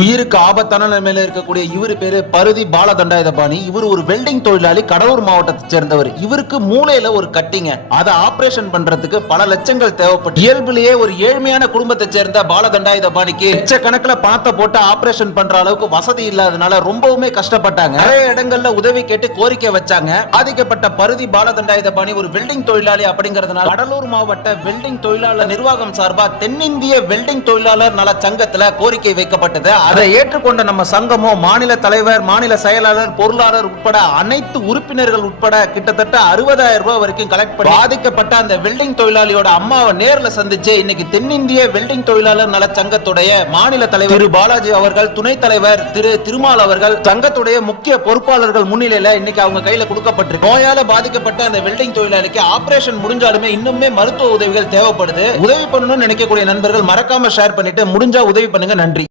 உயிருக்கு ஆபத்தான நிலைமையில இருக்கக்கூடிய இவரு பேரு பருதி பாலதண்டாயுதபாணி. இவர் ஒரு வெல்டிங் தொழிலாளி, கடலூர் மாவட்டத்தை சேர்ந்தவர். இவருக்கு மூளையில ஒரு கட்டிங்க, அதை ஆபரேஷன் பண்றதுக்கு பல லட்சங்கள் தேவைப்பட்டு இயல்பிலேயே ஒரு ஏழ்மையான குடும்பத்தை சேர்ந்த பாலதண்டாயுதபாணிக்கு லட்சக்கணக்கில் பணத்தை போட்டு ஆபரேஷன் பண்ற அளவுக்கு வசதி இல்லாதனால ரொம்பவுமே கஷ்டப்பட்டாங்க. நிறைய இடங்கள்ல உதவி கேட்டு கோரிக்கை வச்சாங்க. பாதிக்கப்பட்ட பருதி பாலதண்டாயுதபாணி ஒரு வெல்டிங் தொழிலாளி அப்படிங்கறதுனால கடலூர் மாவட்ட வெல்டிங் தொழிலாளர் நிர்வாகம் சார்பா தென்னிந்திய வெல்டிங் தொழிலாளர் நல சங்கத்துல கோரிக்கை வைக்கப்பட்டது. அதை ஏற்றுக்கொண்ட நம்ம சங்கமோ மாநில தலைவர், மாநில செயலாளர், பொருளாளர் உட்பட அனைத்து உறுப்பினர்கள் உட்பட கிட்டத்தட்ட 60,000 ரூபாய் வரைக்கும் கலெக்ட் பண்ணி பாதிக்கப்பட்ட அந்த வெல்டிங் தொழிலாளியோட அம்மாவை நேர்ல சந்திச்சு இன்னைக்கு தென்னிந்திய வெல்டிங் தொழிலாளர் நல சங்கத்துடைய மாநில தலைவர் திரு பாலாஜி அவர்கள், துணைத் தலைவர் திரு திருமால் அவர்கள், சங்கத்துடைய முக்கிய பொறுப்பாளர்கள் முன்னிலையில இன்னைக்கு அவங்க கையில கொடுக்கப்பட்டிருக்கு. நோயால பாதிக்கப்பட்ட அந்த வெல்டிங் தொழிலாளிக்கு ஆபரேஷன் முடிஞ்சாலுமே இன்னுமே மருத்துவ உதவிகள் தேவைப்படுது. உதவி பண்ணணும்னு நினைக்கக்கூடிய நண்பர்கள் மறக்காம ஷேர் பண்ணிட்டு முடிஞ்சா உதவி பண்ணுங்க. நன்றி.